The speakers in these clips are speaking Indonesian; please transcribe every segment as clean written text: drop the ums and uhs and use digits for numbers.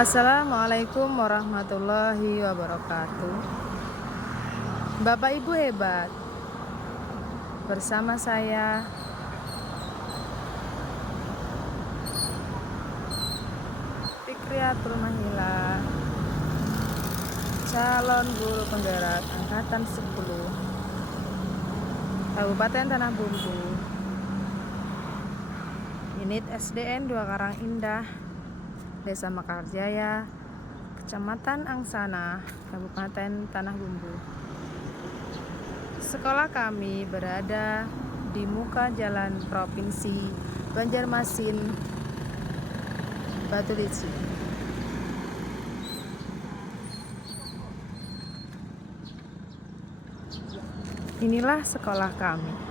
Assalamualaikum warahmatullahi wabarakatuh. Bapak Ibu hebat, bersama saya Fikriatul Mahila, calon guru penggerak angkatan 10 Kabupaten Tanah Bumbu, unit SDN 2 Karang Indah, Desa Mekarjaya, Kecamatan Angsana, Kabupaten Tanah Bumbu. Sekolah kami berada di muka jalan Provinsi Banjarmasin, Batu Lici. Inilah sekolah kami.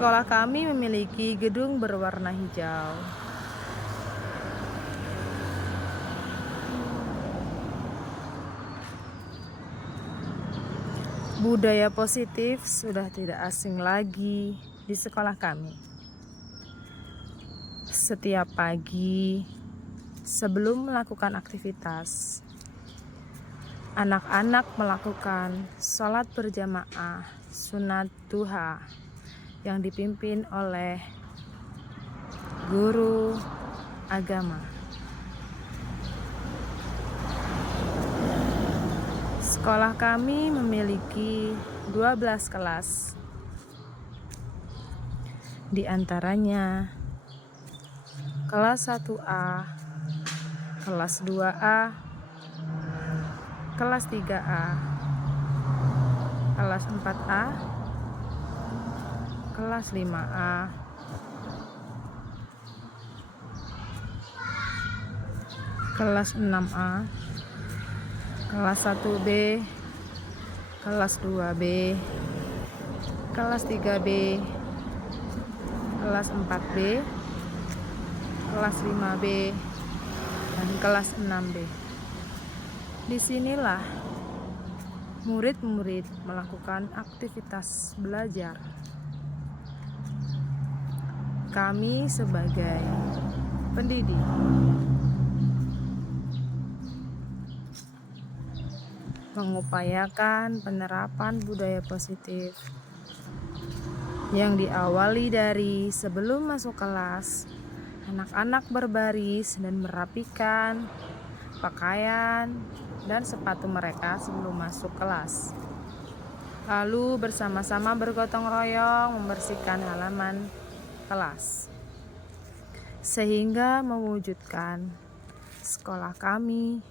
Sekolah kami memiliki gedung berwarna hijau. Budaya positif sudah tidak asing lagi di sekolah kami. Setiap pagi sebelum melakukan aktivitas, anak-anak melakukan sholat berjamaah sunat duha yang dipimpin oleh guru agama. Sekolah kami memiliki 12 kelas. Di antaranya kelas 1A, kelas 2A, kelas 3A, kelas 4A, kelas 5A, kelas 6A, kelas 1B, kelas 2B, kelas 3B, kelas 4B, kelas 5B, dan kelas 6B. Disinilah murid-murid melakukan aktivitas belajar. Kami sebagai pendidik mengupayakan penerapan budaya positif yang diawali dari sebelum masuk kelas, anak-anak berbaris dan merapikan pakaian dan sepatu mereka sebelum masuk kelas. Lalu bersama-sama bergotong royong membersihkan halaman kelas, sehingga mewujudkan sekolah kami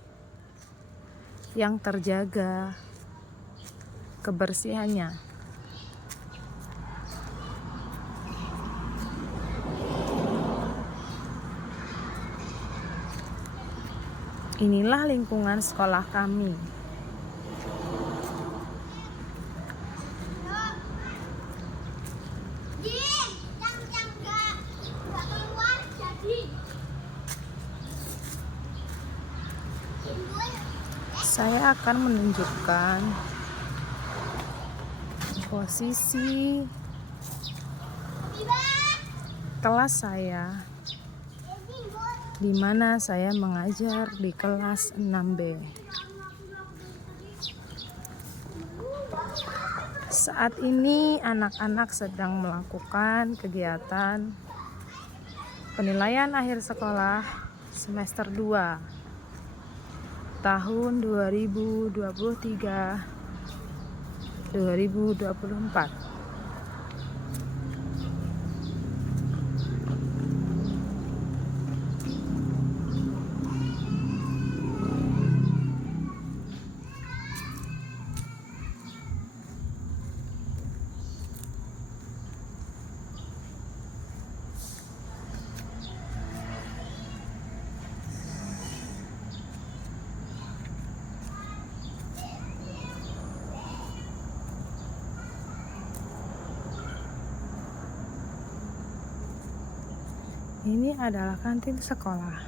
yang terjaga kebersihannya. Inilah lingkungan sekolah kami. Saya akan menunjukkan posisi kelas saya, di mana saya mengajar di kelas 6B. Saat ini anak-anak sedang melakukan kegiatan penilaian akhir sekolah semester 2 tahun 2023-2024. Ini adalah kantin sekolah.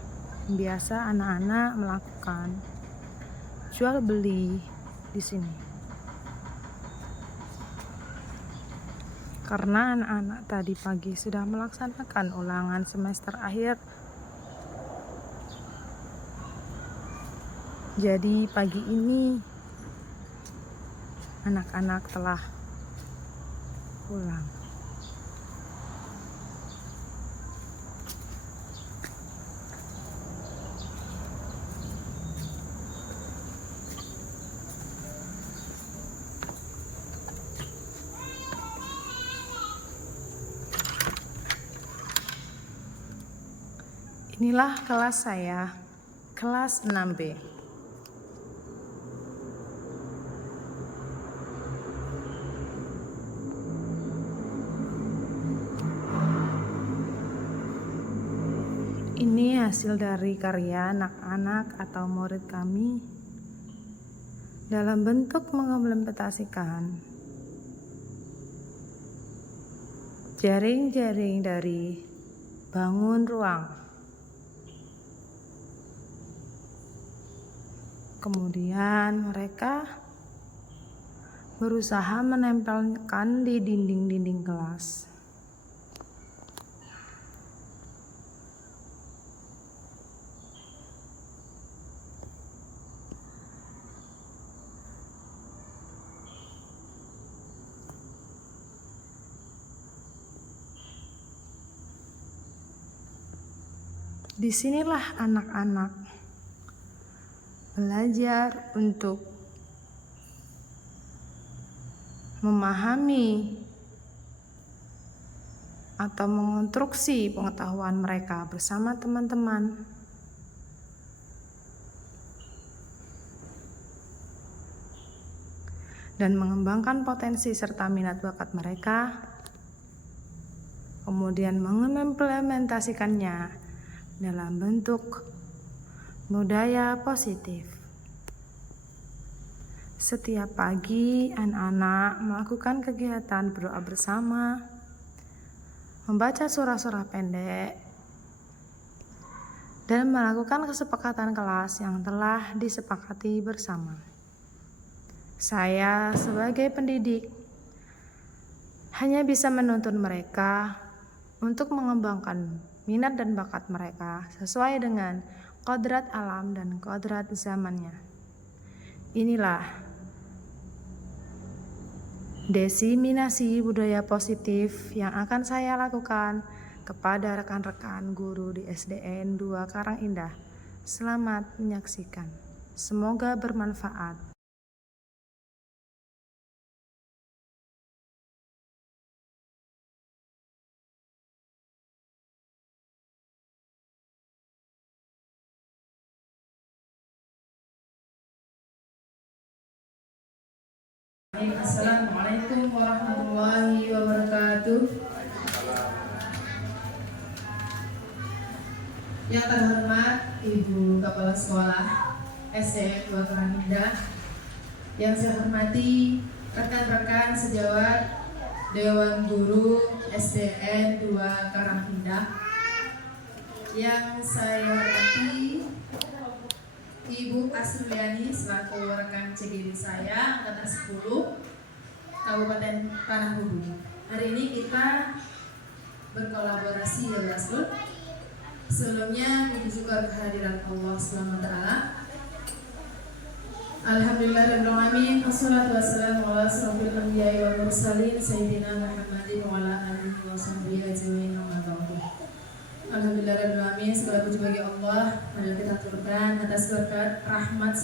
Biasa anak-anak melakukan jual beli di sini. karena anak-anak tadi pagi sudah melaksanakan ulangan semester akhir. Jadi pagi ini anak-anak telah pulang. Inilah kelas saya, kelas 6B. Ini hasil dari karya anak-anak atau murid kami dalam bentuk mengimplementasikan jaring-jaring dari bangun ruang. Kemudian mereka berusaha menempelkan di dinding-dinding kelas. Disinilah anak-anak belajar untuk memahami atau mengonstruksi pengetahuan mereka bersama teman-teman. Dan mengembangkan potensi serta minat bakat mereka, kemudian mengimplementasikannya dalam bentuk budaya positif. Setiap pagi anak-anak melakukan kegiatan berdoa bersama, membaca surah-surah pendek, dan melakukan kesepakatan kelas yang telah disepakati bersama. Saya sebagai pendidik hanya bisa menuntun mereka untuk mengembangkan minat dan bakat mereka sesuai dengan kodrat alam dan kodrat zamannya. Inilah diseminasi budaya positif yang akan saya lakukan kepada rekan-rekan guru di SDN 2 Karangindah. Selamat menyaksikan. Semoga bermanfaat. Assalamualaikum warahmatullahi wabarakatuh. Yang terhormat Ibu Kepala Sekolah SDN 2 Karangindah, yang saya hormati rekan-rekan sejawat Dewan Guru SDN 2 Karangindah, yang saya hormati Ibu Asruliani selaku rekan CGD saya angkatan 10 Kabupaten Tanah Hubung. Hari ini kita berkolaborasi ya Rasul. Sebelumnya puji syukur kehadiran Allah SWT. Alhamdulillahirrahmanirrahim. Wassalatu wassalamu ala asrofil anbiya'i wal mursalin Sayyidina Muhammadin wa ala alihi wa sahbihi ajma'in. Alhamdulillahirrahmanirrahim. Segala puji bagi Allah. Mari kita aturkan atas berkat, rahmat,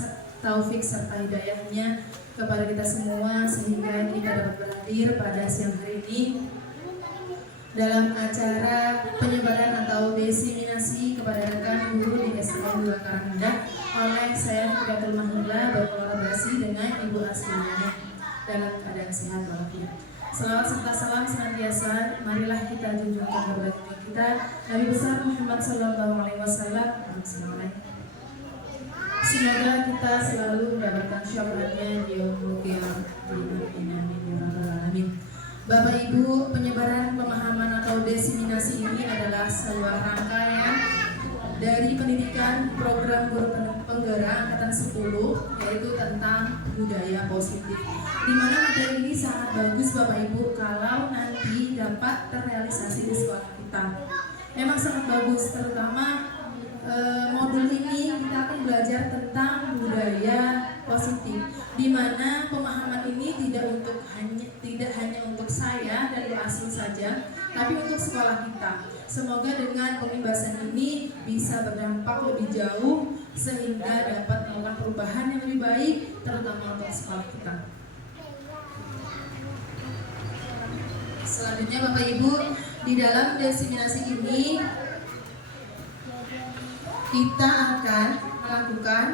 taufik serta hidayahnya kepada kita semua sehingga kita dapat berhadir pada siang hari ini dalam acara penyebaran atau diseminasi kepada rekan guru di SDN 2 Karangindah oleh saya Fidatul Mahmudlah berkolaborasi dengan Ibu Asliani dalam keadaan sehat walafiat. Salawat serta salam senantiasa marilah kita junjungkan kepada kita Nabi besar Muhammad Sallallahu Alaihi Wasallam. Semoga kita selalu mendapatkan syafaatnya di yaumul qiyamah. Amin. Bapak Ibu, penyebaran pemahaman atau diseminasi ini adalah sebuah rangkaian dari pendidikan program guru penggerak angkatan 10, yaitu tentang budaya positif. Di mana materi ini sangat bagus Bapak Ibu kalau nanti dapat terrealisasi di sekolah kita. Memang sangat bagus, terutama modul ini kita akan belajar tentang budaya positif, di mana pemahaman ini tidak hanya untuk saya dan Bu Asli saja, tapi untuk sekolah kita. Semoga dengan pembahasan ini bisa berdampak lebih jauh sehingga dapat melakukan perubahan yang lebih baik, terutama untuk sekolah kita. Selanjutnya Bapak Ibu, di dalam diseminasi ini kita akan melakukan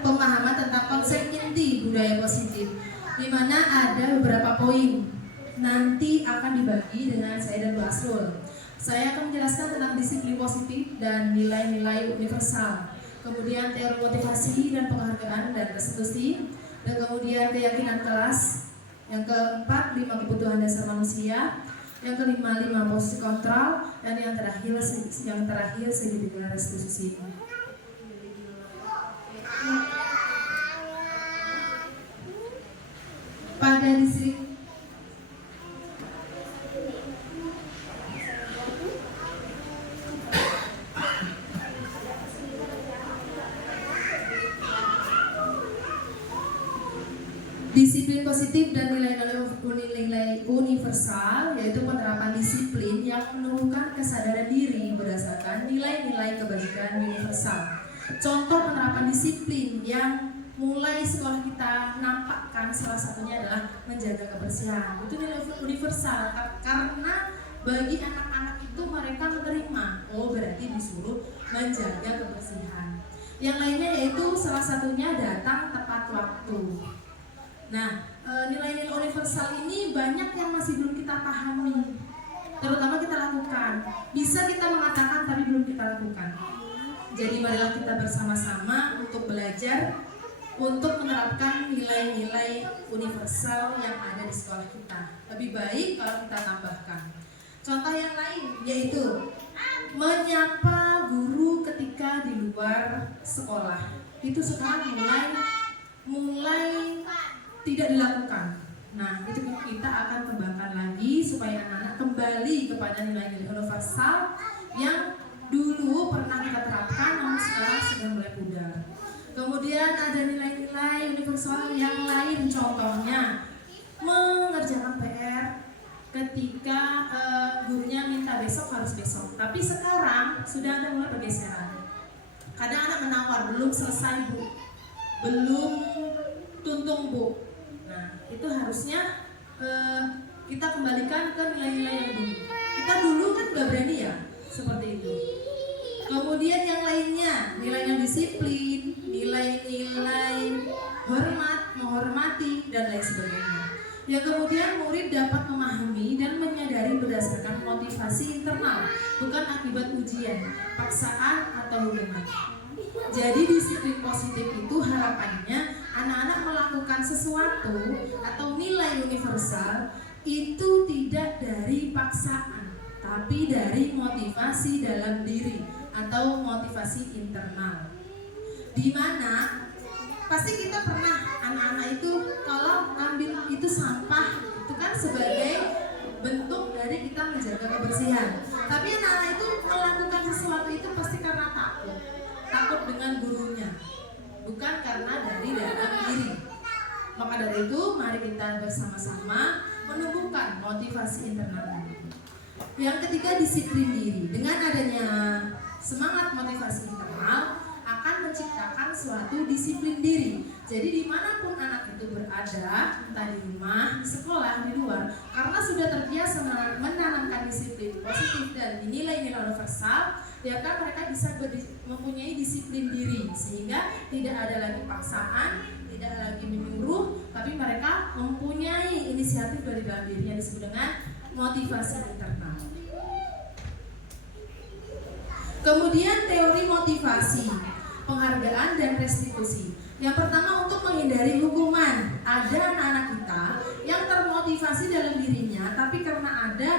pemahaman tentang konsep inti budaya positif, di mana ada beberapa poin nanti akan dibagi dengan saya dan Bu Asrul. Saya akan menjelaskan tentang disiplin positif dan nilai-nilai universal, kemudian teori motivasi dan penghargaan dan restitusi, dan kemudian keyakinan kelas. Yang keempat, 5 kebutuhan dasar manusia. Yang kelima, 5 posisi kontrol. Dan yang terakhir segitiga restitusi. Pada disiplin positif dan nilai-nilai universal, yaitu penerapan disiplin yang menumbuhkan kesadaran diri berdasarkan nilai-nilai kebajikan universal. Contoh penerapan disiplin yang mulai sekolah kita nampakkan salah satunya adalah menjaga kebersihan. Itu nilai universal karena bagi anak-anak itu mereka menerima, oh berarti disuruh menjaga kebersihan. Yang lainnya yaitu salah satunya datang tepat waktu. Nah, nilai-nilai universal ini banyak yang masih belum kita pahami, terutama kita lakukan. Bisa kita mengatakan tapi belum kita lakukan. Jadi marilah kita bersama-sama untuk belajar untuk menerapkan nilai-nilai universal yang ada di sekolah kita. Lebih baik kalau kita tambahkan. Contoh yang lain yaitu menyapa guru ketika di luar sekolah. Itu sekarang mulai tidak dilakukan. Nah, itu kita akan kembangkan lagi supaya anak-anak kembali kepada nilai-nilai universal yang dulu pernah kita terapkan, namun sekarang sudah mulai pudar. Kemudian ada nilai-nilai universal yang lain, contohnya mengerjakan PR ketika gurunya minta besok harus besok. Tapi sekarang sudah ada mulai pergeseran. Kadang anak menawar, belum selesai Bu, belum tuntung Bu. Nah, itu harusnya kita kembalikan ke nilai-nilai yang dulu. Kita dulu kan gak berani ya, seperti itu. Kemudian yang lainnya, nilai disiplin, nilai-nilai hormat, menghormati, dan lain sebagainya. Ya, kemudian murid dapat memahami dan menyadari berdasarkan motivasi internal, bukan akibat ujian, paksaan, atau hukuman. Jadi disiplin positif itu harapannya anak-anak melakukan sesuatu atau nilai universal itu tidak dari paksaan, tapi dari motivasi dalam diri atau motivasi internal. Di mana pasti kita pernah anak-anak itu kalau ambil itu sampah itu kan sebagai bentuk dari kita menjaga kebersihan. Tapi anak-anak itu melakukan sesuatu itu pasti karena takut dengan gurunya, bukan karena dari dalam diri. Maka dari itu mari kita bersama-sama menumbuhkan motivasi internal. Yang ketiga, disiplin diri. Dengan adanya semangat motivasi internal akan menciptakan suatu disiplin diri. Jadi dimanapun anak itu berada, entah di rumah, di sekolah, di luar, karena sudah terbiasa menanamkan disiplin positif dan nilai-nilai universal, ya kan mereka bisa mempunyai disiplin diri, sehingga tidak ada lagi paksaan, tidak lagi menyuruh, tapi mereka mempunyai inisiatif dari dalam diri yang disebut dengan motivasi internal. Kemudian teori motivasi, penghargaan dan restitusi. Yang pertama, untuk menghindari hukuman. Ada anak-anak kita yang termotivasi dalam dirinya, tapi karena ada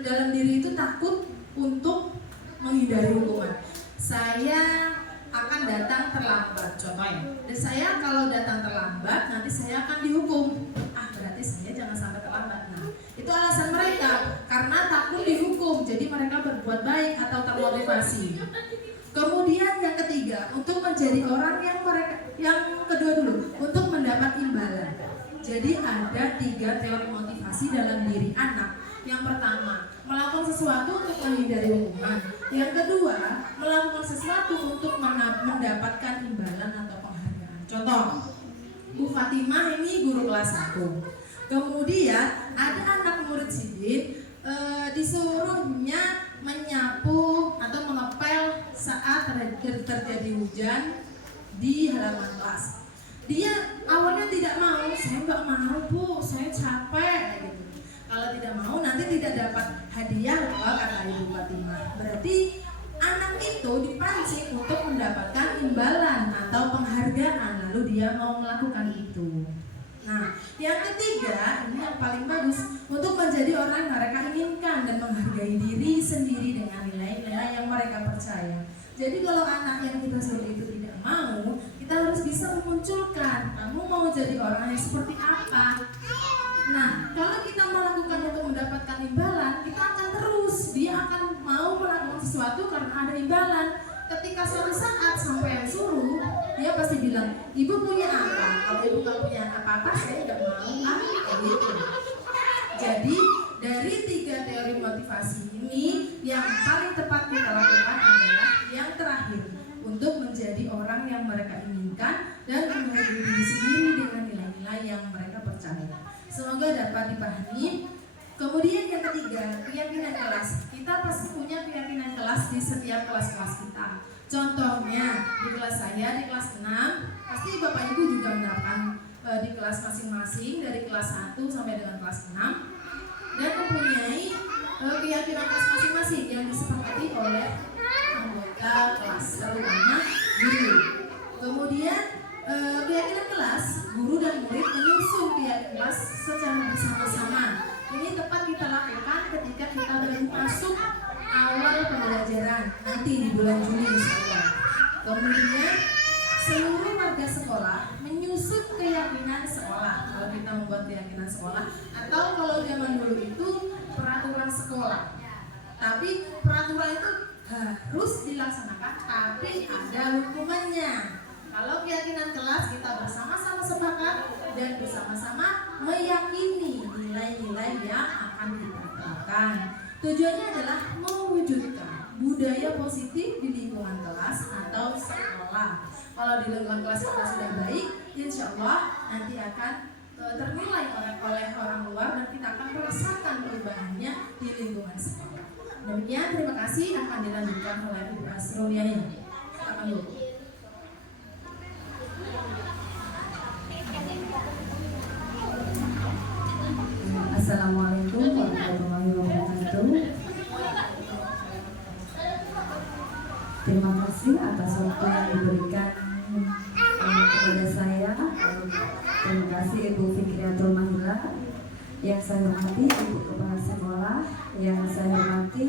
dalam diri itu takut untuk menghindari hukuman. Saya akan datang terlambat, contohnya. Dan saya kalau datang terlambat nanti saya akan dihukum. Berarti saya jangan sampai terlambat. Nah, itu alasan mereka karena takut dihukum. Jadi mereka berbuat baik atau termotivasi. Kemudian yang ketiga, untuk menjadi orang yang kedua dulu, untuk mendapat imbalan. Jadi ada 3 teori motivasi dalam diri anak. Yang pertama, melakukan sesuatu untuk menghindari hukuman. Yang kedua, melakukan sesuatu untuk mendapatkan imbalan atau penghargaan. Contoh, Bu Fatimah ini guru kelas 1. Kemudian ada anak murid Sidin disuruhnya menyapu atau mengepel saat terjadi hujan di halaman kelas. Dia awalnya tidak mau, saya nggak mau Bu, saya capek gitu. Kalau tidak mau nanti tidak dapat hadiah loh, kata Ibu Fatimah. Berarti anak itu dipancing untuk mendapatkan imbalan atau penghargaan, lalu dia mau melakukan itu. Nah, yang ketiga, ini yang paling bagus, untuk menjadi orang yang mereka inginkan dan menghargai diri sendiri dengan nilai-nilai yang mereka percaya. Jadi kalau anak yang kita suruh itu tidak mau, kita harus bisa memunculkan, kamu mau jadi orang yang seperti apa? Nah, kalau kita melakukan untuk mendapatkan imbalan, kita akan terus, dia akan mau melakukan sesuatu karena ada imbalan. Ketika suatu saat sampai yang suruh, dia pasti bilang, ibu punya apa? Kalau ibu nggak punya apa-apa, saya nggak mau gitu. Jadi dari 3 teori motivasi ini, yang paling tepat kita lakukan adalah yang terakhir, untuk menjadi orang yang mereka inginkan dan menghargai diri sendiri dengan nilai-nilai yang mereka percaya. Semoga dapat dipahami. Kemudian yang ketiga, keyakinan kelas. Kita pasti punya keyakinan kelas di setiap kelas-kelas kita. Contohnya di kelas saya, di kelas 6, pasti Bapak Ibu juga menerapkan di kelas masing-masing dari kelas 1 sampai dengan kelas 6, dan mempunyai keyakinan kelas masing-masing yang disepakati oleh anggota kelas, terutama guru. Kemudian keyakinan kelas, guru dan murid menyusun keyakinan kelas secara bersama-sama. Ini tepat kita lakukan ketika kita baru masuk awal pembelajaran nanti di bulan Juli insyaallah. Kemudian seluruh warga sekolah menyusun keyakinan sekolah. Kalau kita membuat keyakinan sekolah, atau kalau zaman dulu itu peraturan sekolah. Tapi peraturan itu harus dilaksanakan, tapi ada hukumannya. Kalau keyakinan kelas, kita bersama-sama sepakat dan bersama-sama meyakini nilai-nilai yang akan kita terapkan. Tujuannya adalah mewujudkan budaya positif di lingkungan kelas atau sekolah. Kalau di lingkungan kelas kita sudah baik, insya Allah nanti akan ternilai oleh orang luar dan kita akan merasakan perubahannya di lingkungan sekolah. Demikian, terima kasih. Akan dilanjutkan oleh Ibu Asruliani. Silakan Bu. Assalamualaikum warahmatullahi wabarakatuh. Terima kasih atas waktu yang diberikan kepada saya. Terima kasih Ibu Fikriatul Mahila. Yang saya hormati Ibu Kepala Sekolah, yang saya hormati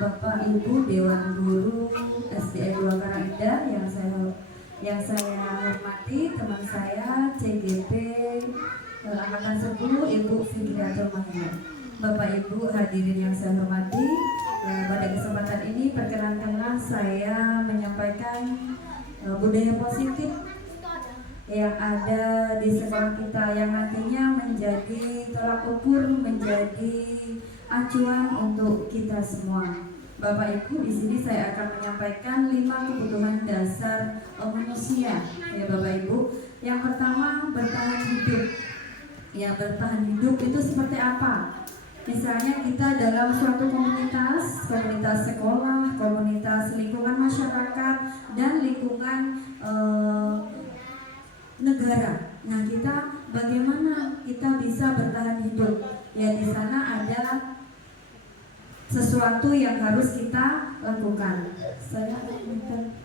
Bapak Ibu Dewan Guru SDN 2 Karangida, yang saya hormati teman saya CGP Angkatan 10 Ibu Fikriatul Mahila. Bapak Ibu hadirin yang saya hormati, pada kesempatan ini perkenankanlah saya menyampaikan budaya positif yang ada di sekolah kita, yang nantinya menjadi tolak ukur, menjadi acuan untuk kita semua. Bapak Ibu, di sini saya akan menyampaikan 5 kebutuhan dasar manusia, ya Bapak Ibu. Yang pertama, bertahan hidup. Ya, bertahan hidup itu seperti apa? Misalnya kita dalam suatu komunitas sekolah, komunitas lingkungan masyarakat, dan lingkungan negara. Nah, kita bagaimana kita bisa bertahan hidup? Ya, di sana ada sesuatu yang harus kita lakukan. Saya minta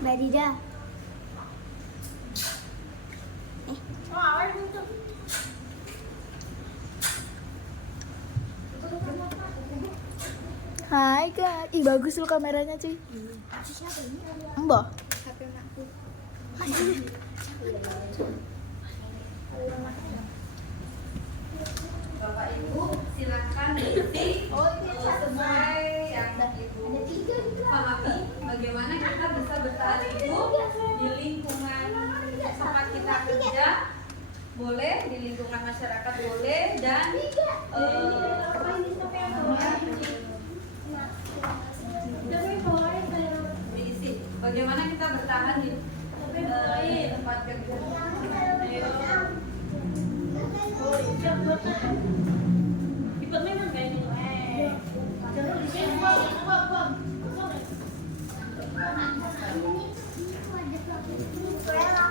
Mbak Dida. Hai kak, ih bagus loh kameranya cuy. Mbak. Bapak Ibu silakan isi sesuai yang Ibu pahami bagaimana kita bisa bertahan hidup di lingkungan tempat kita kerja, boleh di lingkungan masyarakat boleh, dan diisi bagaimana kita bertahan di tempat kerja.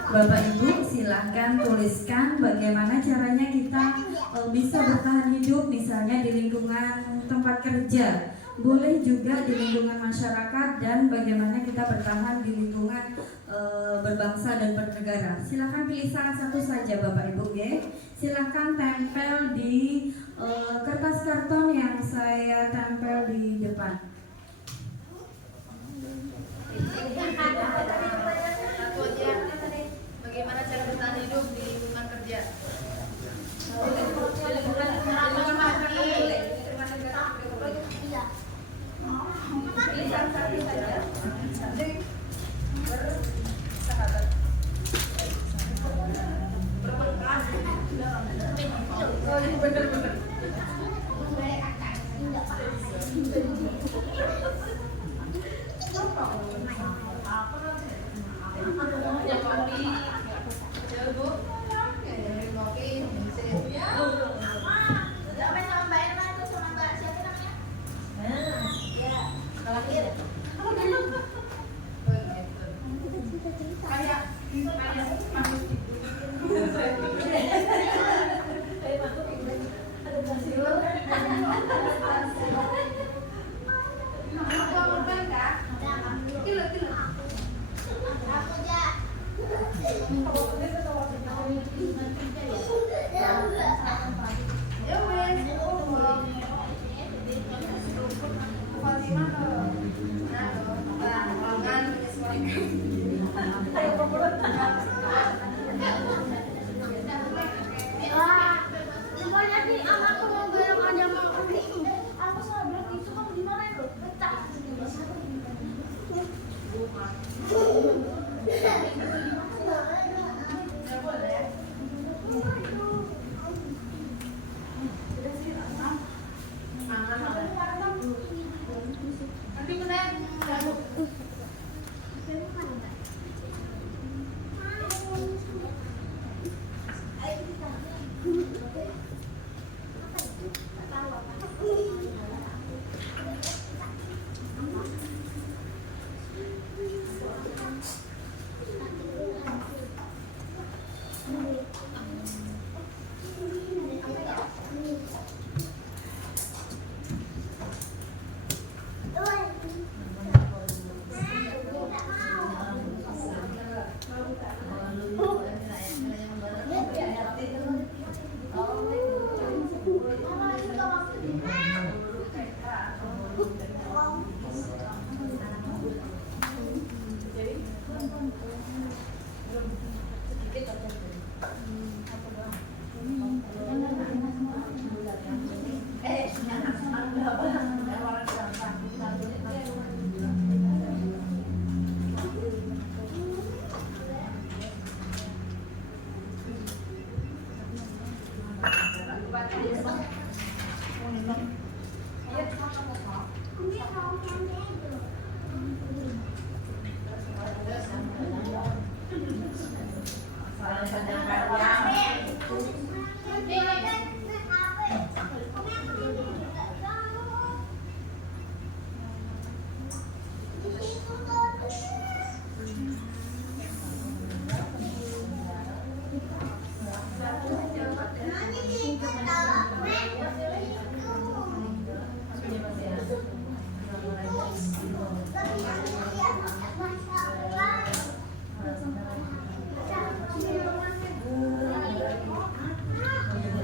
Bapak Ibu silahkan tuliskan bagaimana caranya kita bisa bertahan hidup misalnya di lingkungan tempat kerja, boleh juga di lingkungan masyarakat, dan bagaimana kita bertahan di lingkungan berbangsa dan bernegara. Silahkan pilih salah satu saja Bapak Ibu ya. Silahkan tempel di kertas karton yang saya tempel di depan. Bagaimana cara bertahan hidup di lingkungan kerja?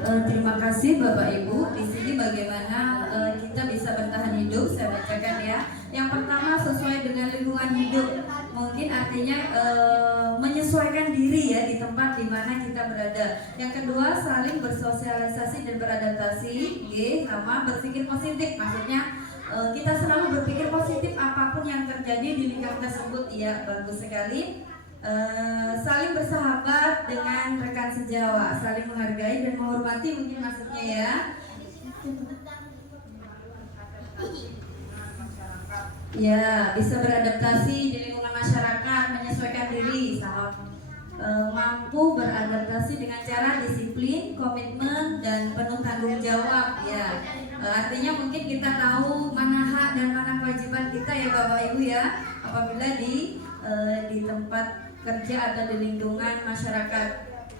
Terima kasih Bapak Ibu. Di sini bagaimana kita bisa bertahan hidup, saya bacakan ya. Yang pertama, sesuai dengan lingkungan hidup. Mungkin artinya menyesuaikan diri ya di tempat di mana kita berada. Yang kedua, saling bersosialisasi dan beradaptasi. Sama berpikir positif. Maksudnya kita selalu berpikir positif apapun yang terjadi di lingkungan tersebut. Ya, bagus sekali. Saling bersahabat dengan rekan sejawat, saling menghargai dan menghormati, mungkin maksudnya ya. Ya, bisa beradaptasi di lingkungan masyarakat, menyesuaikan diri, sama mampu beradaptasi dengan cara disiplin, komitmen, dan penuh tanggung jawab. Ya, artinya mungkin kita tahu mana hak dan mana kewajiban kita ya Bapak Ibu ya, apabila di tempat kerja atau di lingkungan masyarakat.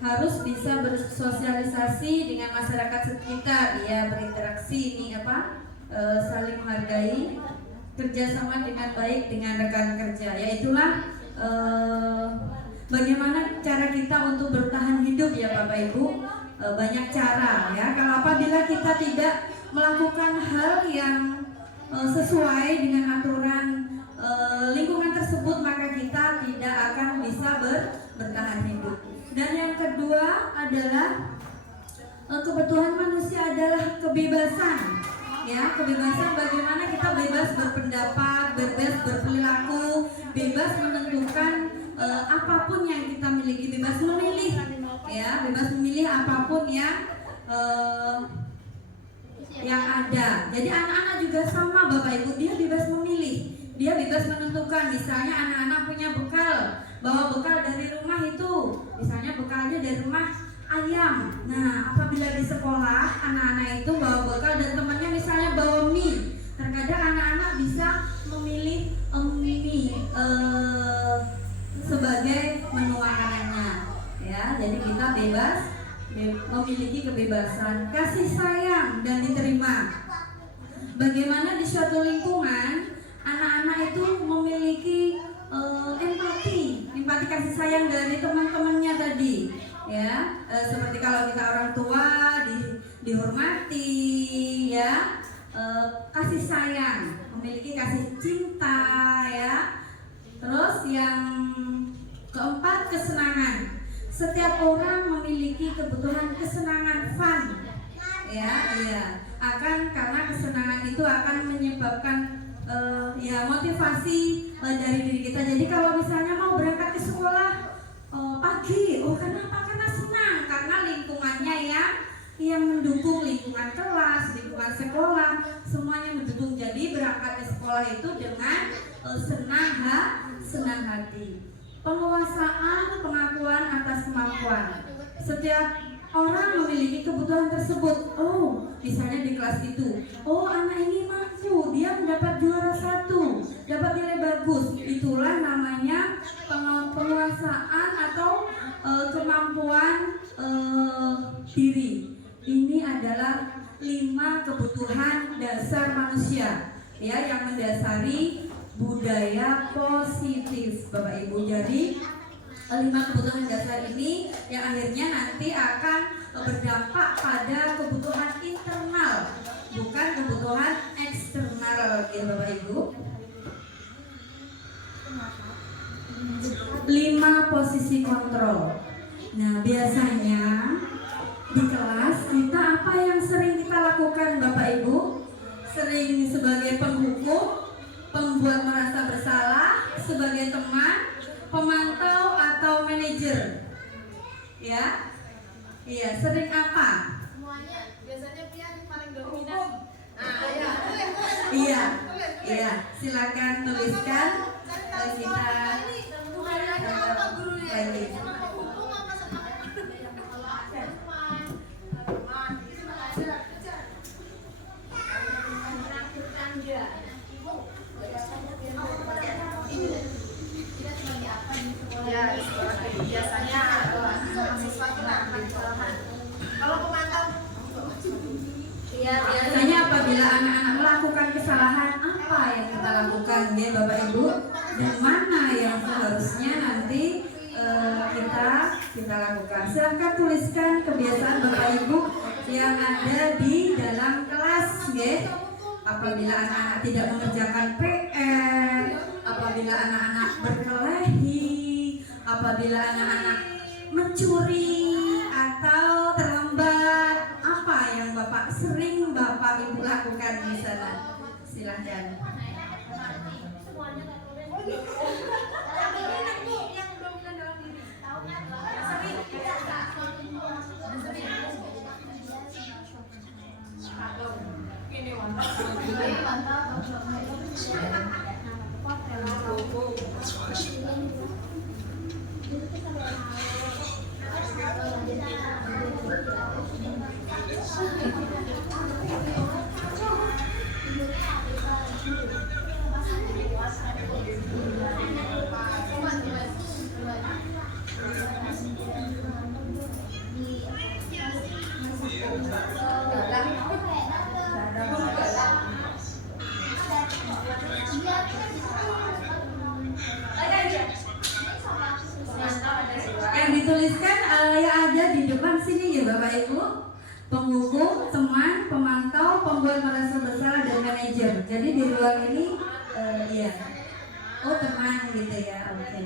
Harus bisa bersosialisasi dengan masyarakat sekitar, ya, berinteraksi ini saling menghargai, kerjasama dengan baik dengan rekan kerja. Yaitulah bagaimana cara kita untuk bertahan hidup ya Bapak Ibu. Banyak cara ya. Kalau apabila kita tidak melakukan hal yang sesuai dengan aturan lingkungan tersebut, maka kita tidak akan bisa bertahan hidup. Dan yang kedua adalah kebutuhan manusia adalah kebebasan. Ya, kebebasan bagaimana kita bebas berpendapat, bebas berperilaku, bebas menentukan apapun yang kita miliki, bebas memilih. Ya, bebas memilih apapun yang ada. Jadi anak-anak juga sama Bapak Ibu, dia bebas memilih. Dia bebas menentukan, misalnya anak-anak punya bekal, bawa bekal dari rumah itu, misalnya bekalnya dari rumah ayam. Nah, apabila di sekolah anak-anak itu bawa bekal dan temannya misalnya bawa mie, terkadang anak-anak bisa memilih mie sebagai menu makanannya. Ya, jadi kita bebas memiliki kebebasan, kasih sayang dan diterima. Bagaimana di suatu lingkungan anak-anak itu memiliki empati kasih sayang dari teman-temannya tadi, ya, seperti kalau kita orang tua dihormati, ya, kasih sayang, memiliki kasih cinta, ya. Terus yang keempat, kesenangan. Setiap orang memiliki kebutuhan kesenangan, fun, ya, karena kesenangan itu akan menyebabkan motivasi dari diri kita. Jadi kalau misalnya mau berangkat ke sekolah pagi, kenapa? Karena senang, karena lingkungannya yang mendukung, lingkungan kelas, lingkungan sekolah, semuanya mendukung. Jadi berangkat ke sekolah itu dengan senang hati. Penguasaan, pengakuan atas kemampuan. Setiap orang memiliki kebutuhan tersebut. Misalnya di kelas itu, anak ini mampu, dia mendapat juara 1, dapat nilai bagus. Itulah namanya penguasaan atau kemampuan diri. Ini adalah 5 kebutuhan dasar manusia, ya, yang mendasari budaya positif, Bapak Ibu. Jadi 5 kebutuhan dasar ini yang akhirnya nanti akan berdampak pada kebutuhan internal, bukan kebutuhan eksternal, ya Bapak Ibu. 5 posisi kontrol. Nah, biasanya di kelas kita apa yang sering kita lakukan Bapak Ibu? Sering sebagai penghukum, pembuat merasa bersalah, sebagai teman, pemantau atau manajer. Ya. Iya, sering apa? Semuanya. Biasanya Pian paling dominan. Iya. Ya, silakan tuliskan kita lagi. Ya, biasanya mahasiswa itu nanti kalau pemantau Ya, biasanya apabila anak-anak melakukan kesalahan, apa yang kita lakukan ya Bapak Ibu, dan mana yang seharusnya nanti kita lakukan. Silahkan tuliskan kebiasaan Bapak Ibu yang ada di dalam kelas ya. Apabila anak-anak tidak mengerjakan PR, apabila anak-anak berkelahi, apabila anak-anak mencuri atau terlambat, apa yang Bapak sering Bapak Ibu lakukan di sana? Silahkan. Yang dituliskan yang ada di depan sini ya Bapak Ibu, penghukum, teman, pemantau, pembuat merasa bersalah, dan manajer. Jadi di ruang ini iya. Oh teman gitu ya, oke.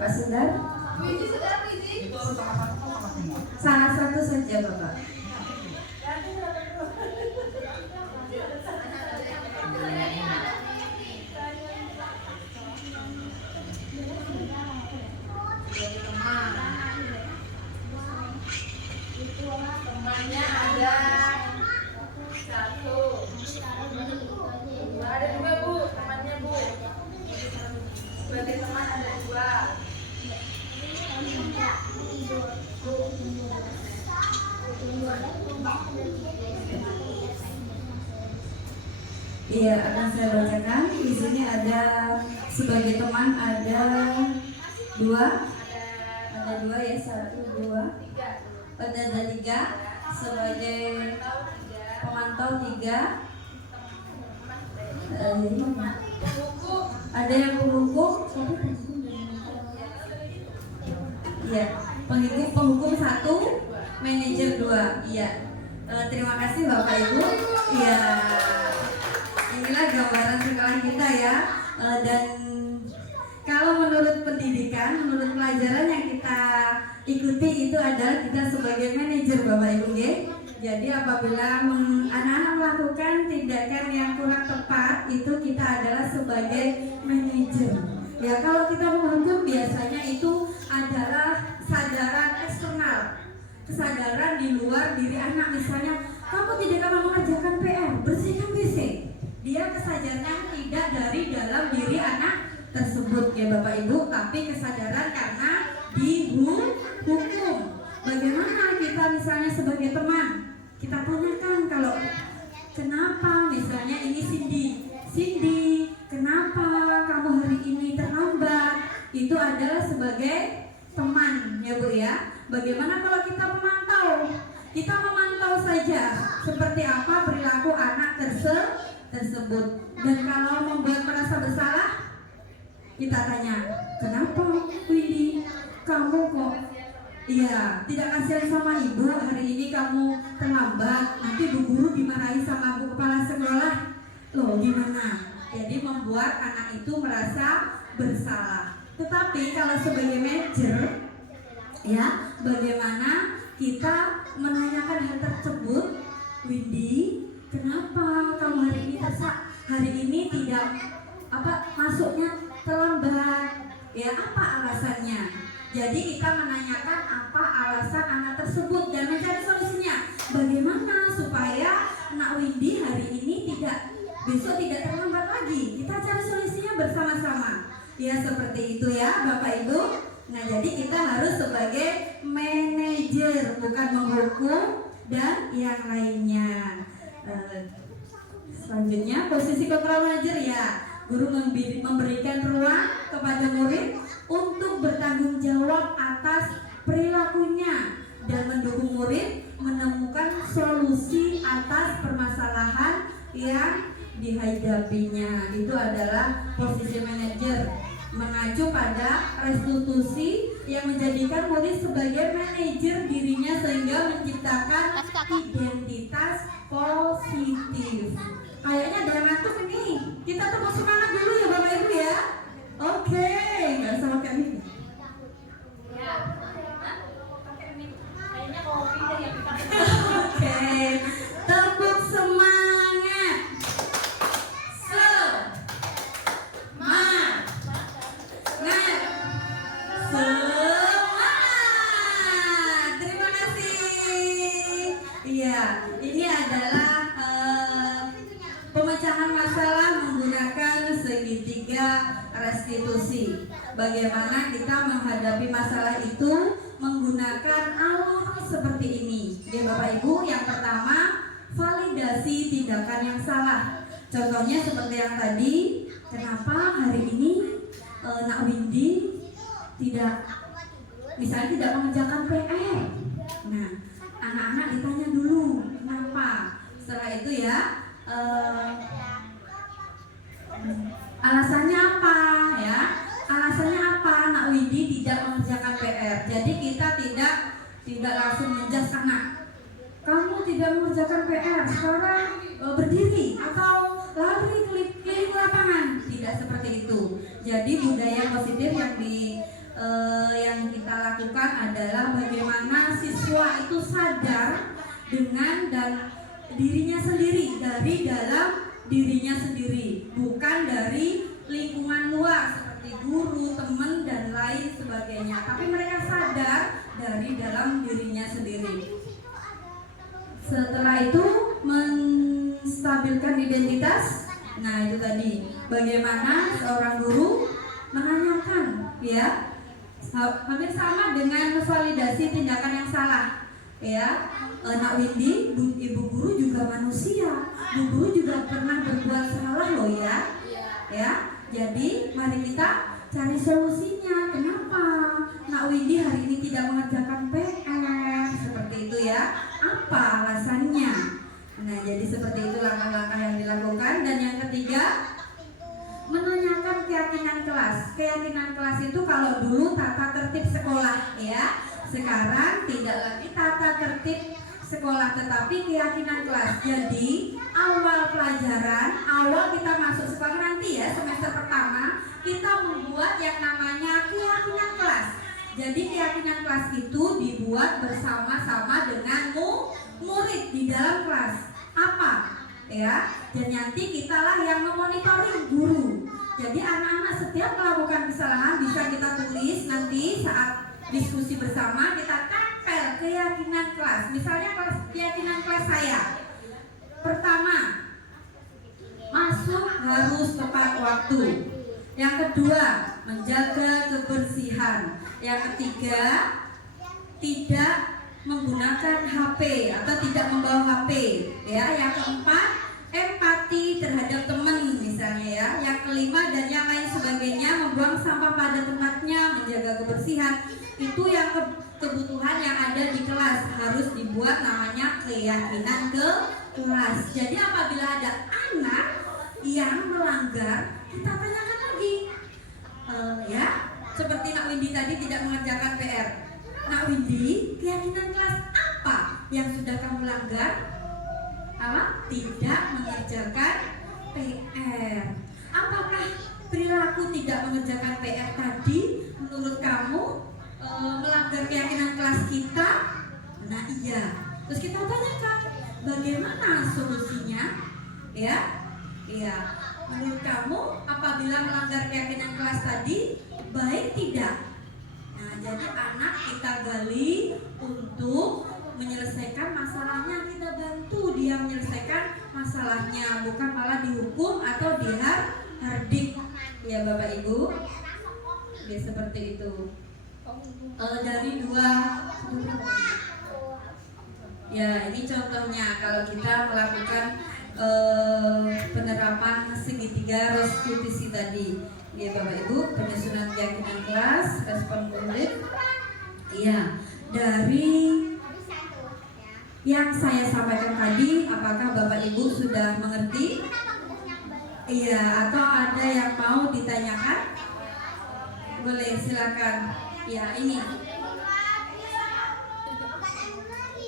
Pak Sundar? Salah satu saja Bapak. temannya ada satu, ada dua Bu, temannya Bu. Sebagai teman ada dua. Iya, akan saya bacakan. Di sini ada sebagai teman ada dua ya, satu, dua. Ada tiga. Sebagai pemantau tiga. Ada yang penghukum. Iya, penghukum satu, manajer dua. Iya. Terima kasih Bapak Ibu. Iya. Inilah gambaran sekolah kita ya. Dan kalau menurut pendidikan, menurut pelajaran yang kita ikuti itu adalah kita sebagai manajer Bapak Ibu ya. Jadi apabila anak-anak melakukan tindakan yang kurang tepat, itu kita adalah sebagai manajer. Ya, kalau kita menghukum biasanya itu adalah kesadaran eksternal, kesadaran di luar diri anak. Misalnya, kamu tidak akan mengerjakan PR, bersihkan WC. Dia kesadaran tidak dari dalam diri anak tersebut ya Bapak Ibu, tapi kesadaran karena dihukum. Bagaimana kita misalnya sebagai teman, kita tanyakan kalau kenapa misalnya ini Cindy, kenapa kamu hari ini terlambat? Itu adalah sebagai teman ya Bu ya. Bagaimana kalau kita memantau? Kita memantau saja seperti apa perilaku anak tersebut. Dan kalau membuat merasa bersalah, kita tanya, kenapa Windy, kamu kok tidak kasihan sama ibu, hari ini kamu terlambat, nanti bu guru dimarahi sama bu kepala sekolah. Loh gimana? Jadi membuat anak itu merasa bersalah. Tetapi kalau sebagai manajer ya, bagaimana kita menanyakan hal tersebut? Windy, kenapa kamu hari ini tidak masuknya terlambat? Ya, apa alasannya? Jadi kita menanyakan apa alasan anak tersebut dan mencari solusinya. Bagaimana supaya Nak Windy hari ini besok tidak terlambat lagi. Kita cari solusinya bersama-sama. Ya seperti itu ya Bapak Ibu. Nah jadi kita harus sebagai manajer, bukan menghukum dan yang lainnya. Selanjutnya posisi kontrol manajer ya. Guru memberikan ruang kepada murid untuk bertanggung jawab atas perilakunya dan mendukung murid menemukan solusi atas permasalahan yang dihadapinya. Itu adalah posisi manajer, mengacu pada restitusi yang menjadikan murid sebagai manajer dirinya sehingga menciptakan identitas positif. Kayaknya ada yang ngantuk ini. Kita tepuk semangat dulu ya Bapak Ibu ya. Oke, nggak sama kayak ini. Ya, kayaknya kopi deh yang kita. Oke, tepuk semangat. Semangat. Terima kasih. Iya, ini adalah pemecahan masalah menggunakan segitiga restitusi. Bagaimana kita menghadapi masalah itu menggunakan alur seperti ini. Oke Bapak Ibu, yang pertama validasi tindakan yang salah. Contohnya seperti yang tadi, kenapa hari ini Nak Windy tidak mengerjakan PR. Nah, anak-anak ditanya dulu kenapa. Setelah itu ya alasannya apa ya? Alasannya apa Nak Windy tidak mengerjakan PR? Jadi kita tidak langsung menjudge anak. Kamu tidak mengerjakan PR, sekarang berdiri atau lari keliling lapangan. Tidak seperti itu. Jadi budaya positif yang kita lakukan adalah bagaimana siswa itu sadar dengan dan dirinya sendiri, dari dalam dirinya sendiri, bukan dari lingkungan luar seperti guru, teman dan lain sebagainya. Tapi mereka sadar dari dalam dirinya sendiri. Setelah itu menstabilkan identitas. Nah itu tadi bagaimana seorang guru menanyakan ya, hampir sama dengan validasi tindakan yang salah ya. Nak Windy, ibu guru juga manusia, ibu guru juga pernah berbuat salah loh ya. Jadi mari kita cari solusinya. Kenapa Nak Windy hari ini tidak mengerjakan PR seperti itu ya? Apa alasannya? Nah jadi seperti itu langkah-langkah yang dilakukan. Dan yang ketiga, menanyakan keyakinan kelas. Keyakinan kelas itu kalau dulu tata tertib sekolah ya, sekarang tidak lagi tata tertib sekolah tetapi keyakinan kelas. Jadi awal pelajaran, awal kita masuk sekolah nanti ya, semester pertama kita membuat yang namanya keyakinan kelas. Jadi keyakinan kelas itu dibuat bersama-sama dengan murid di dalam kelas. Apa? Ya, dan nanti kitalah yang memonitoring guru. Jadi anak-anak setiap melakukan kesalahan bisa kita tulis nanti saat diskusi bersama, kita tempel keyakinan kelas. Misalnya keyakinan kelas saya, pertama, masuk harus tepat waktu. Yang kedua, menjaga kebersihan. Yang ketiga, tidak menggunakan HP atau tidak membawa HP ya. Yang keempat, empati terhadap teman misalnya ya. Yang kelima dan yang lain sebagainya, membuang sampah pada tempatnya, menjaga kebersihan. Itu yang kebutuhan yang ada di kelas, harus dibuat namanya keyakinan ke kelas. Jadi apabila ada anak yang melanggar, kita tanyakan lagi ya, seperti Nak Windy tadi tidak mengerjakan PR. Nak Windy, keyakinan kelas apa yang sudah kamu langgar? Apa? Tidak mengerjakan PR. Apakah perilaku tidak mengerjakan PR tadi menurut kamu melanggar keyakinan kelas kita? Nah iya. Terus kita tanyakan bagaimana solusinya? Ya, iya. Menurut kamu apabila melanggar keyakinan kelas tadi baik tidak? Nah jadi anak kita gali untuk menyelesaikan masalahnya, kita bantu dia menyelesaikan masalahnya, bukan malah dihukum atau dihardik. Ya Bapak Ibu, ya seperti itu. Dari dua, ya ini contohnya kalau kita melakukan penerapan segitiga restitusi tadi, ya Bapak Ibu, penyusunan keyakinan kelas, respon murid. Ya, dari yang saya sampaikan tadi, apakah Bapak Ibu sudah mengerti? Iya, atau ada yang mau ditanyakan? Boleh, silakan. Ya, ini.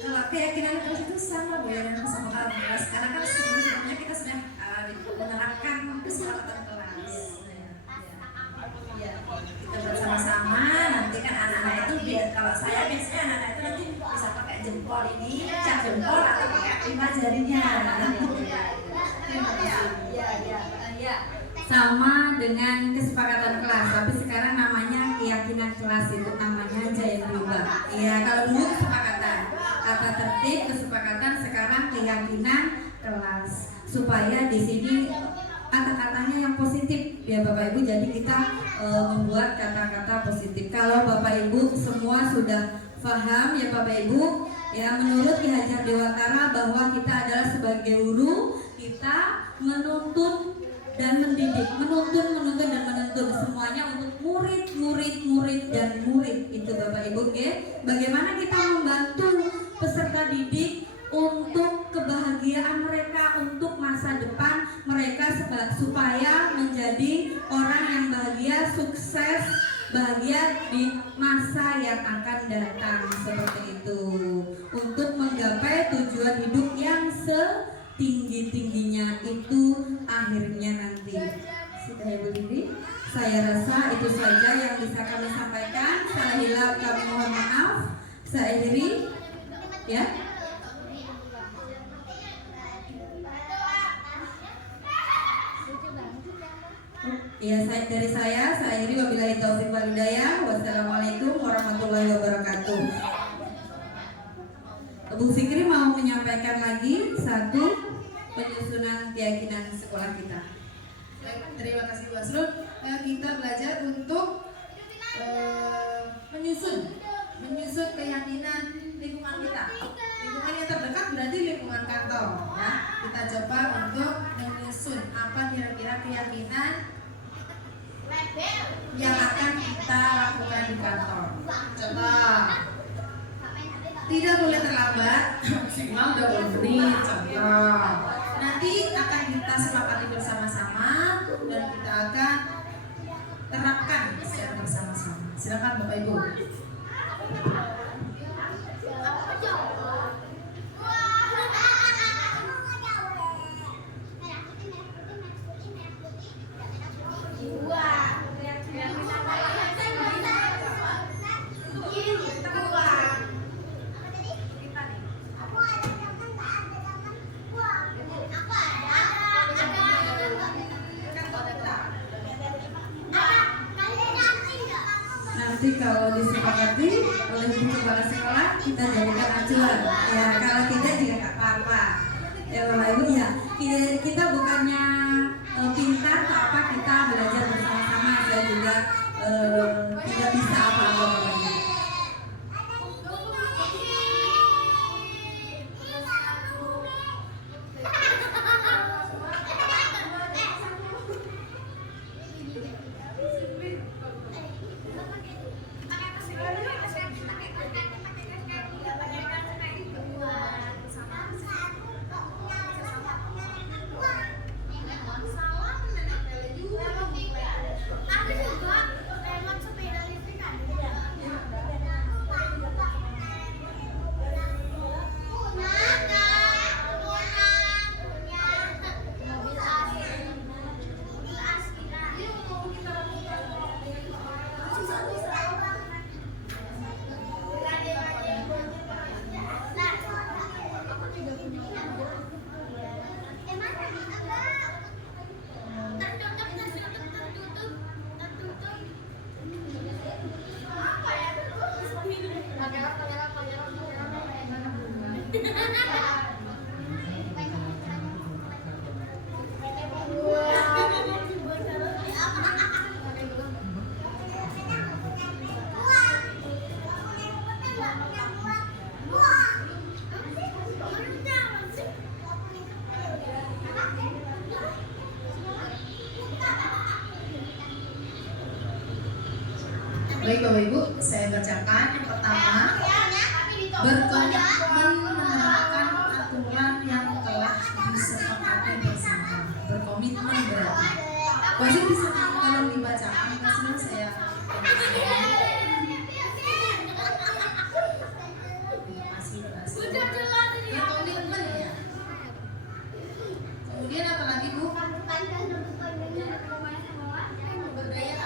Kalau keyakinan kelas itu sama Bu ya dengan kesepakatan kelas, karena kan sebelumnya kita sudah menerapkan kesepakatan kelas. Ya, kita bersama-sama. Nanti kan anak-anak itu biar, kalau saya biasanya anak-anak itu nanti bisa pakai jempol ini, cap jempol atau pakai 5 jarinya. Terima kasih. Ya, sama dengan kesepakatan kelas, tapi sekarang namanya keyakinan kelas, itu namanya aja yang berubah. Ya, kalau dulu kesepakatan, kata tertib kesepakatan, sekarang keyakinan kelas, supaya di sini kata-katanya yang positif ya Bapak Ibu. Jadi kita membuat kata-kata positif. Kalau Bapak Ibu semua sudah paham ya Bapak Ibu, ya menurut Ki Hajar Dewantara bahwa kita adalah sebagai guru, kita menuntun dan mendidik, menuntun dan menuntun semuanya untuk murid dan murid itu Bapak Ibu. Bagaimana kita membantu peserta didik untuk kebahagiaan mereka, untuk masa depan mereka supaya menjadi orang yang bahagia, sukses, bahagia di masa yang akan datang, seperti itu, untuk menggapai tujuan hidup yang setinggi-tingginya itu akhirnya nanti. Sudah Ibu Didi, saya rasa itu saja yang bisa kami sampaikan. Salah hilaf kami mohon maaf. Saya akhiri ya. Ya, dari saya akhiri, wabillahi taufiq wal hidayah. Wassalamualaikum warahmatullahi wabarakatuh. Bu Fikri mau menyampaikan lagi satu penyusunan keyakinan sekolah kita. Terima kasih Bu Asrul. Kita belajar untuk menyusun keyakinan lingkungan kita. Lingkungan yang terdekat berarti lingkungan kantor. Ya, kita coba untuk menyusun apa kira-kira keyakinan yang akan kita lakukan di kantor. Contoh, tidak boleh terlambat, maksimal 20 menit. Contoh, nanti akan kita sepakati bersama-sama dan kita akan terapkan secara bersama-sama. Silakan Bapak Ibu. Nanti kalau disepakati oleh ibu kepala sekolah, kita jadikan acuan. Ya, kalau tidak juga nggak apa-apa. Ya Bapak Ibu, ya kita bukannya pintar atau apa, kita belajar bersama-sama. Saya juga tidak bisa apa-apa Bapak Ibu. Baik Bapak Ibu, saya bacakan yang pertama, berkomitmen menerapkan aturan yang telah disepakati bersama. Berkomitmen berarti. Wajib bisa tolong dibacakan, maksudnya saya. Berkomitmen ya. Kemudian apa lagi Bu? Pemberdayaan.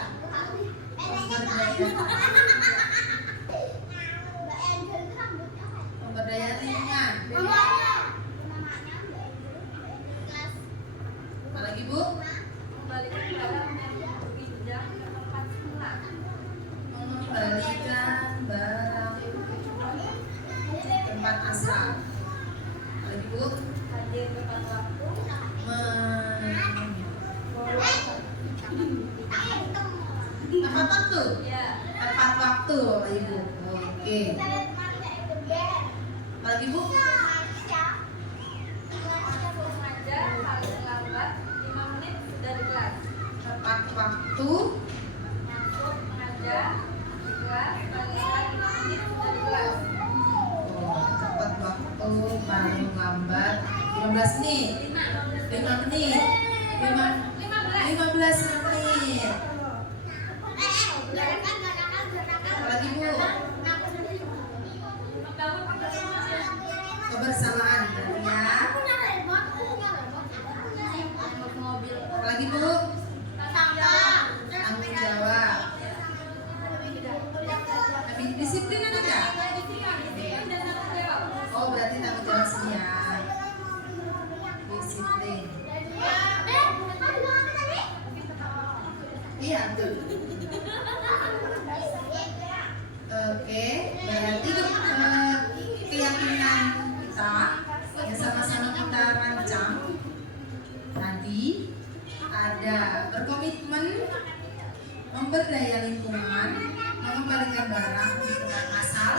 Pemberdayaan lingkungan. Apa lagi Bu? Mengembalikan barang yang pinjam ke tempat semula. Mengembalikan barang tempat asal. Apa lagi Bu? Hadir tepat waktu. Tepat waktu. Ya. Tepat waktu Bapak Ibu. Oke. Apa lagi Bu? Sengaja paling lambat 5 menit sudah di kelas. Tepat waktu. Masuk sengaja di kelas paling lambat 5 menit sudah di kelas. Tepat waktu paling lambat 15 menit. 5 menit. 15 menit. Apalagi Bu? Kebersamaan tadi ya. Apalagi Bu? Tanggung jawab. Lebih disiplin ada nggak? Oh berarti tanggung jawab sih ya. Disiplin. Iya betul. Oke, berarti keyakinan kita yang sama-sama kita rancang tadi ada berkomitmen, memberdaya lingkungan, mengembalikan barang di tempat asal,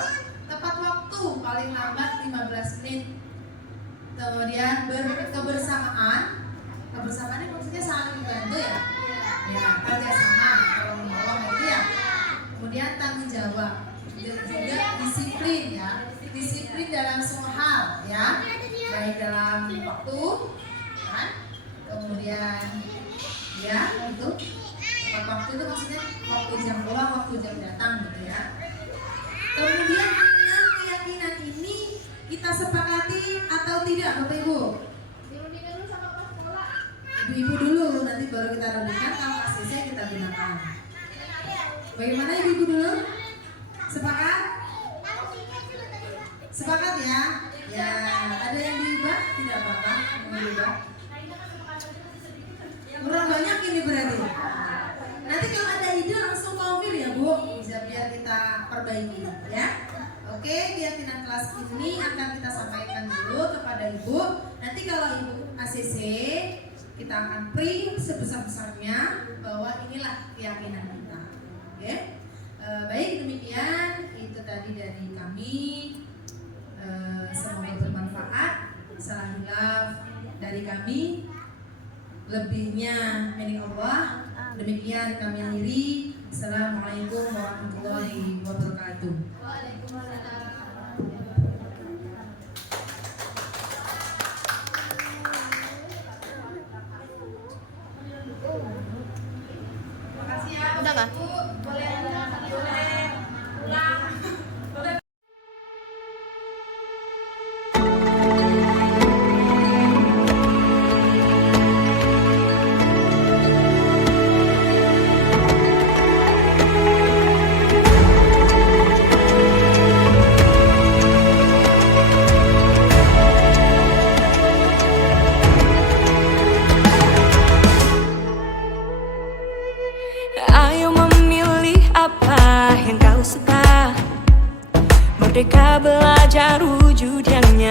tepat waktu paling lambat 15 menit, kemudian berkebersamaan. Kebersamaan ini maksudnya saling membantu ya, ya kerjasama kalau menolong itu ya. Kemudian tanggung jawab dan juga disiplin ya, disiplin dalam semua hal ya, baik dalam waktu kan, kemudian ya itu tepat waktu itu maksudnya waktu jam pulang, waktu jam datang gitu ya. Kemudian 6 keyakinan ini kita sepakati atau tidak Bapak Ibu? Ibu-ibu dulu, nanti baru kita runingkan, kalau asisnya kita gunakan. Bagaimana ibu-ibu dulu? Sepakat? Sepakat ya? Ya, ada yang diubah? Tidak apa-apa, yang diubah. Kurang banyak ini berarti. Nanti kalau ada ide langsung konfir ya Bu, bisa biar kita perbaiki ya. Oke, keyakinan kelas ini akan kita sampaikan dulu kepada Ibu. Nanti kalau Ibu ACC, kita akan print sebesar-besarnya bahwa inilah keyakinan kita. Oke, baik demikian itu tadi dari kami. Semoga bermanfaat. Salam hilaf dari kami. Lebihnya milik Allah. Demikian kami akhiri. Assalamualaikum warahmatullahi wabarakatuh. Makasih ya. Udah kah? Boleh pulang.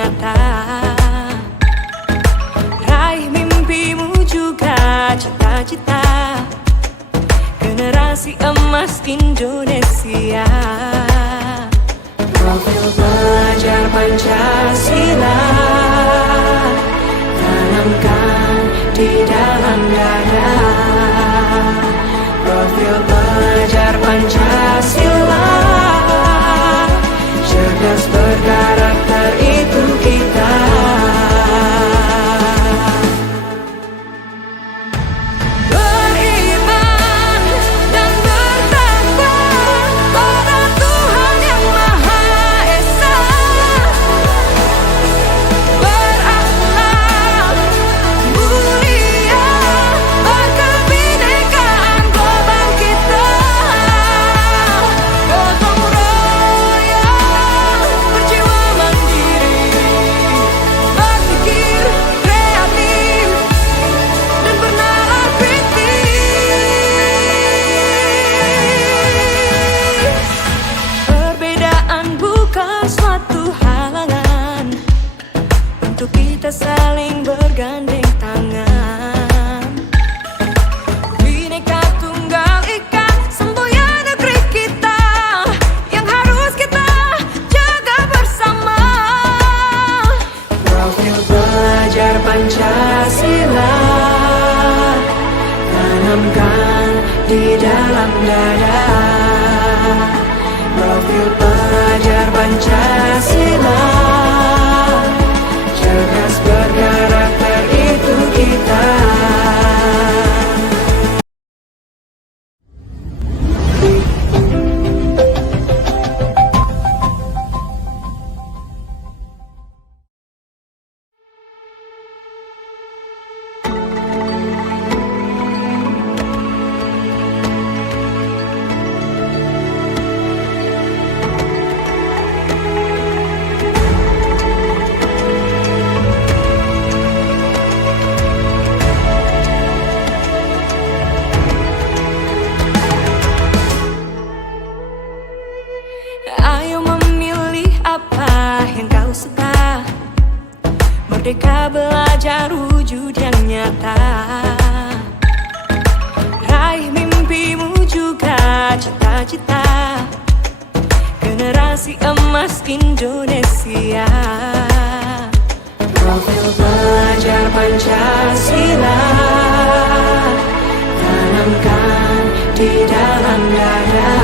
nyata. Raih mimpimu juga cita-cita, generasi emas Indonesia. Profil pelajar Pancasila tanamkan di dalam dada. Profil pelajar Pancasila, cerdas berkarakter itu kita. Beriman dan bertakwa pada Tuhan Yang Maha Esa, berakhlak mulia, berkebinekaan global kita. Gotong royong, berjiwa mandiri, berpikir kreatif dan bernalar kritis. Perbedaan bukan suatu halangan untuk kita saling bergandeng tangan. Bhinneka Tunggal Ika, semboyan negeri kita yang harus kita jaga bersama. Profil pelajar Pancasila tanamkan di dalam dada. Profil pelajar Pancasila, cerdas berkarakter itu kita. Ayo memilih apa yang kau suka. Merdeka belajar wujud yang nyata. Raih mimpimu juga cita-cita, generasi emas Indonesia. Profil pelajar Pancasila tanamkan di dalam dada.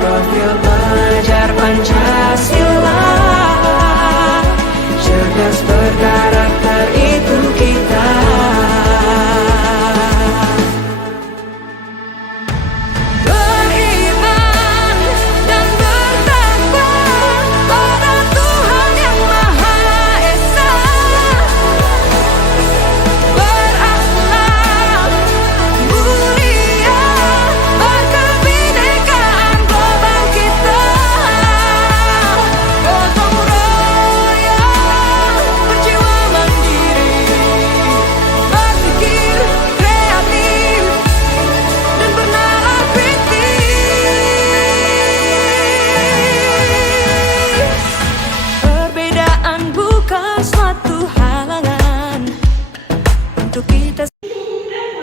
Profil pelajar Pancasila, cerdas berkarakter itu kita. Beriman dan bertakwa pada Tuhan Yang Maha Esa, berakhlak mulia, berkebinekaan global kita. Gotong royong, berjiwa mandiri, berpikir kreatif dan bernalar kritis. Perbedaan bukan suatu halangan untuk kita.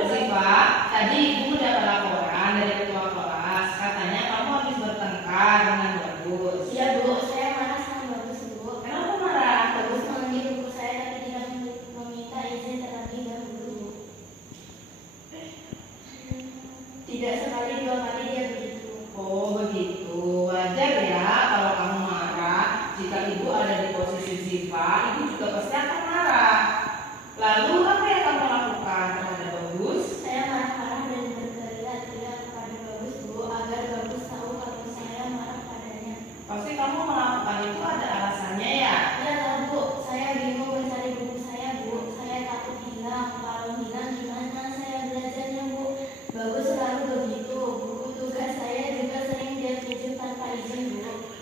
Ziva, tadi ibu dapat laporan dari ketua kelas. Katanya kamu habis bertengkar dengan Bagus. Iya bu, saya marah sama Bagus bu. Kenapa marah? Bagus memanggil guru saya tapi tidak meminta izin terlebih dahulu bu. Tidak sekali dua kali dia begitu. Oh begitu, wajar ya kalau kamu marah. Jika ibu ada di posisi Ziva, ibu juga pasti akan marah. Lalu apa yang kamu lakukan terhadap Bagus? Saya marah-marah dan berteriak-teriak kepada Bagus bu agar Bagus tahu kalau saya marah padanya. Pasti kamu melakukan itu ada alasannya ya? Ya tahu bu, saya bingung mencari buku saya bu. Saya takut hilang. Kalau hilang gimana saya belajarnya bu? Bagus selalu begitu. Buku tugas saya juga sering dia pinjam tanpa izin bu.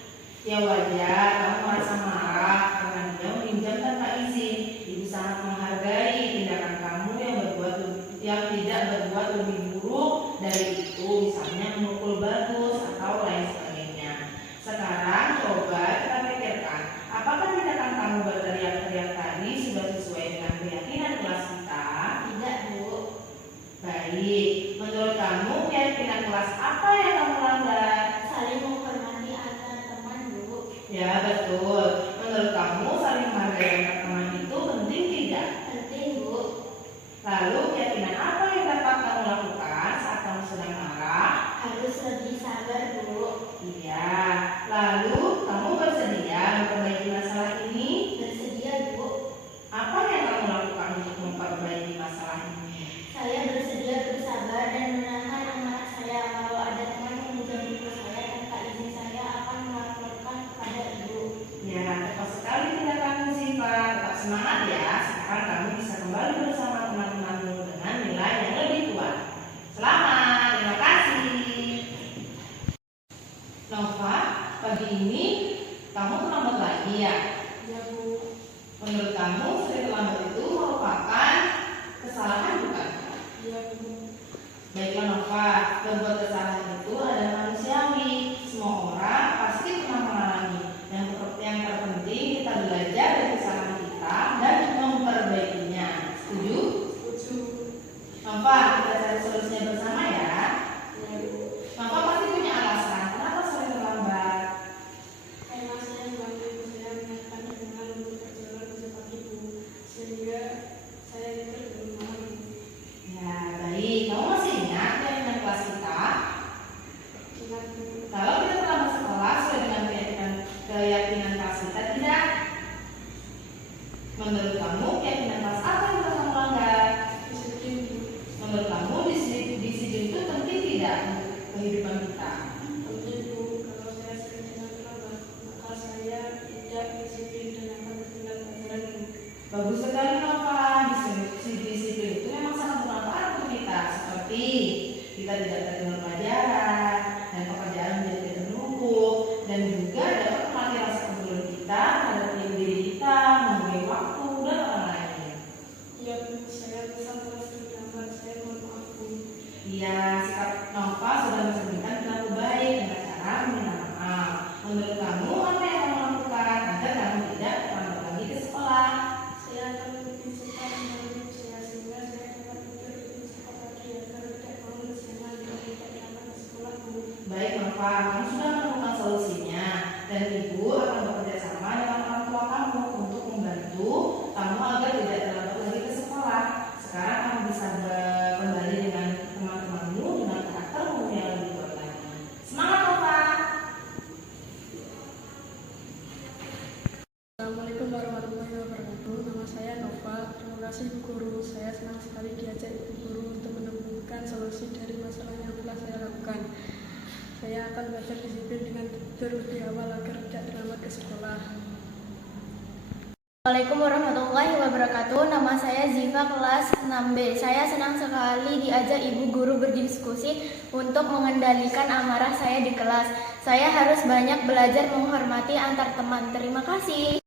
Ya wajar, kamu merasa marah karena dia meminjam tanpa izin. Ibu sangat menghargai Iya, Bu. Menurut kamu sering terlambat itu merupakan kesalahan bukan? Iya, Bu. Baiklah Nova, berbuat kesalahan itu adalah manusiawi. Semua orang pasti pernah mengalami. Yang terpenting kita belajar dari kesalahan kita dan memperbaikinya. Setuju? Setuju. Nova, kita cari solusinya bersama ya. Iya, Bu. Nova pasti punya alasan kenapa sering terlambat. Karena saya membantu ibu saya menyiapkan dengan untuk perjalanan ke tempat ibu, sehingga saya tidur di rumah. Ya, baik. Kamu masih ingat keyakinan kelas kita? Ingat, Bu. Kalau kita terlambat sekolah sesuai dengan keyakinan kelas kita tidak? Menurut kamu keyakinan kelas apa yang kita melanggar? Disiplin, Bu. Menurut kamu disiplin itu penting tidak untuk kehidupan kita? Penting, Bu. Kalau saya sering datang terlambat, maka saya tidak disiplin dan akan tertinggal pelajaran, Bu. Bagus sekali Nova. Disiplin itu memang sangat bermanfaat untuk kita. Seperti kita tidak tertinggal pelajaran dan pekerjaan menjadi ternumpuk, dan juga dapat melatih rasa kepedulian kita terhadap diri kita, menghargai waktu dan orang lain. Iya, Bu. Saya menyesal kalau sering terlambat. Saya mohon maaf, Bu. Iya, sikap Nova sudah mencerminkan perilaku baik dengan cara meminta maaf. Menurut kamu apa yang kamu lakukan agar kamu tidak terlambat lagi ke sekolah? Saya akan lebih cepat membantu ibu saya sehingga saya dapat tidur lebih cepat lagi agar tidak bangun siangan dan tidak terlambat ke sekolah, Bu. Baik Nova, kamu sudah menemukan solusinya dan ibu akan bekerja sama dengan orang tua kamu untuk membantu kamu agar tidak terlambat lagi ke sekolah. Sekarang kamu bisa kembali dengan teman-temanmu dengan karaktermu yang lebih kuat lagi. Semangat Nova! Assalamualaikum warahmatullahi wabarakatuh. Nama saya Nova. Terima kasih Bu Guru. Saya senang sekali diajak Ibu Guru untuk menemukan solusi dari masalah yang telah saya lakukan. Saya akan belajar disiplin dengan tidur lebih awal agar tidak terlambat ke sekolah. Assalamualaikum warahmatullahi wabarakatuh. Nama saya Ziva, kelas 6B. Saya senang sekali diajak Ibu Guru berdiskusi untuk mengendalikan amarah saya di kelas. Saya harus banyak belajar menghormati antar teman. Terima kasih.